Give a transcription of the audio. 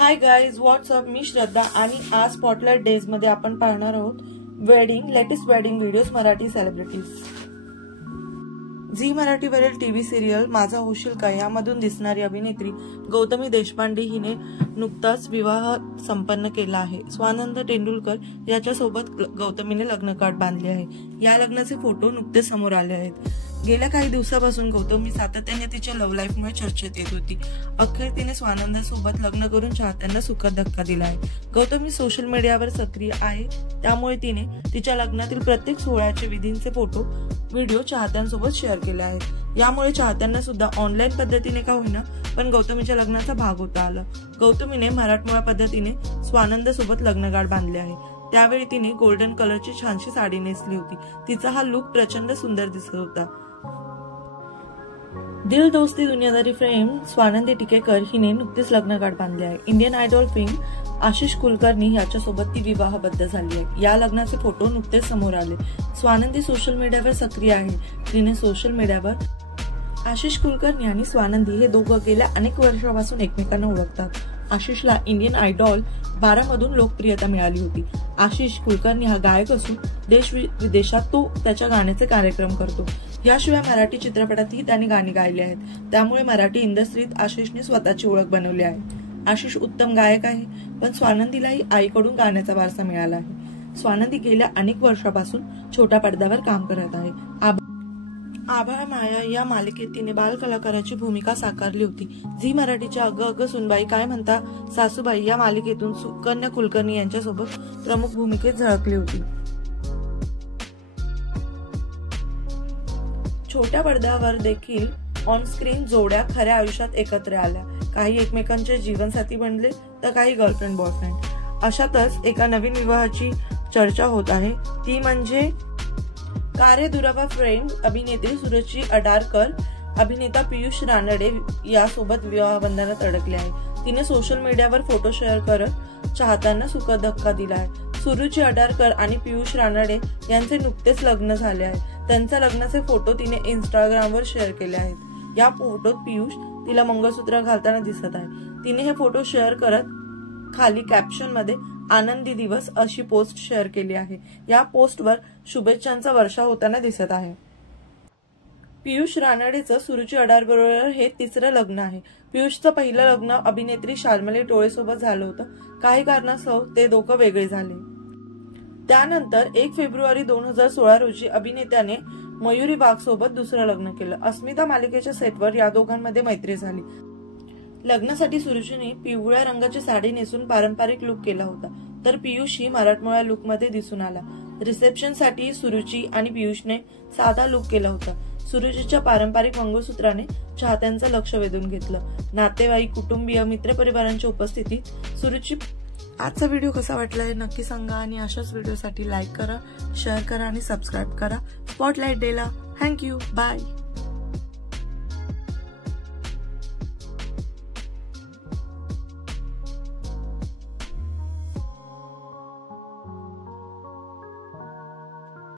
Hi guys, WhatsApp. मी श्रद्धा आणि आज spotlight days मध्ये आपण पाहणार आहोत latest wedding videos Marathi celebrities. Zee मराठीवरील टीव्ही सिरियल माझा होशील का यामधून दिसणारी अभिनेत्री गौतमी देशपांडे हिने नुकताच विवाह संपन्न केला आहे. स्वानंद तेंडुलकर याच्यासोबत गौतमीने लग्नकार्ड बांधले आहे. या लग्नाचे फोटो नुकतेच समोर आले आहेत. गेल्या काही दिवसापासून गौतमी सातत्याने तिच्या लव्ह लाईफमुळे चर्चेत येत होती. अखेर तिने स्वानंदासोबत लग्न करून चाहत्यांना सुखद धक्का दिला आहे. गौतमी सोशल मीडियावर सक्रिय आहे, त्यामुळे तिने तिच्या लग्नातील प्रत्येक सोहळ्याचे विधींचे फोटो व्हिडिओ चाहत्यांसोबत शेअर केले आहेत. यामुळे चाहत्यांना सुद्धा ऑनलाईन पद्धतीने का होईना पण गौतमीच्या लग्नाचा भाग होता आला. गौतमीने मराठमोळ्या पद्धतीने स्वानंदासोबत लग्नकार्ड बांधले आहे. त्यावेळी तिने गोल्डन कलरची छानशी साडी नेसली होती. तिचा हा लुक प्रचंड सुंदर दिसत होता. दिल दोस्ती दुनियादारी फेम स्वानंदी टिकेकर हिने नुकतीच लग्नकार्ड बांधले आहे. Indian idol fame Ashish Kulkarni याच्यासोबत ती विवाहबद्ध झाली आहे. या लग्नाचे फोटो नुकतेच समोर आले. स्वानंदी सोशल मीडियावर सक्रिय आहे. तिने सोशल मीडियावर आशिष कुलकर्णी आणि स्वानंदी हे दोघं गेल्या अनेक वर्षांपासून एकमेकांना ओळखतात. आशिषला इंडियन आयडॉल 12 मधून लोकप्रियता मिळाली होती. आशिष कुलकर्णी हा गायक असून देश विदेशात तो त्याच्या गाण्याचे कार्यक्रम करतो. याशिवाय मराठी चित्रपटातही त्याने गाणी गायली आहेत. त्यामुळे मराठी इंडस्ट्रीत आशिषने स्वतःची ओळख बनवली आहे. आशिष उत्तम गायक आहे, पण स्वानंदीलाही आईकडून गाण्याचा वारसा मिळाला आहे. स्वानंदी गेल्या अनेक वर्षापासून छोट्या पडद्यावर काम करत आहे. आभाळ माया या मालिकेत तिने बालकलाकाराची भूमिका साकारली होती. झी मराठीच्या अगं अगं सुनबाई काय म्हणता सासूबाई या मालिकेतून सुकन्या कुलकर्णी यांच्यासोबत प्रमुख भूमिकेत झळकली होती. छोट्या पडद्यावर देखील ऑन स्क्रीन जोड्या खऱ्या आयुष्यात एकत्र आल्या. काही एकमेकांचे जीवनसाथी बनले तर काही गर्लफ्रेंड बॉयफ्रेंड. अशातच एका नवीन विवाहाची चर्चा होत आहे. ती म्हणजे कार्यदुरावा फ्रेंड अभिनेत्री सुरुची अडारकर अभिनेता पियुष रानडे यासोबत विवाह बंधनात अडकले आहे. तिने सोशल मीडियावर फोटो शेअर करत चाहत्यांना सुखद धक्का दिला आहे. सुरुची अडारकर आणि पियुष रानडे यांचे नुकतेच लग्न झाले आहे. त्यांच्या लग्नाचे फोटो तिने इंस्टाग्रामवर शेअर केले आहेत. या फोटोत पियुष तिला मंगळसूत्र घालताना दिसत आहे. तिने हे फोटो शेअर करत खाली कॅप्शन मध्ये आनंदी दिवस अशी पोस्ट शेअर केली आहे. या पोस्टवर शुभेच्छांचा वर्षाव होताना दिसत आहे. पियुष रानडेचं सुरुची अडारबरोबर हे तिसरं लग्न आहे. पियुषचं पहिलं लग्न अभिनेत्री शाल्मली टोळेसोबत झालं होतं. काही कारणास्तव ते दोघं वेगळे झाले. त्यानंतर 1 फेब्रुवारी 2016 रोजी अभिनेत्याने मयुरी वाघ सोबत दुसरं लग्न केलं. अस्मिता मालिकेच्या सेटवर या दोघांमध्ये मैत्री झाली. लग्नासाठी सुरुचीने पिवळ्या रंगाची साडी नेसून पारंपरिक लुक केला होता, तर पियुष ही मराठमोळ्या लुक मध्ये दिसून आला. रिसेप्शन साठी सुरुची आणि पियुषने साधा लुक केला होता. सुरुचीच्या पारंपरिक मंगळसूत्राने चाहत्यांचं लक्ष वेधून घेतलं. नातेवाईक, कुटुंबीय, मित्रपरिवारांच्या उपस्थितीत सुरुची. आजचा व्हिडिओ कसा वाटलाय नक्की सांगा आणि अशाच व्हिडिओसाठी लाईक करा, शेअर करा आणि सबस्क्राईब करा स्पॉटलाइट डेला. थँक्यू. बाय.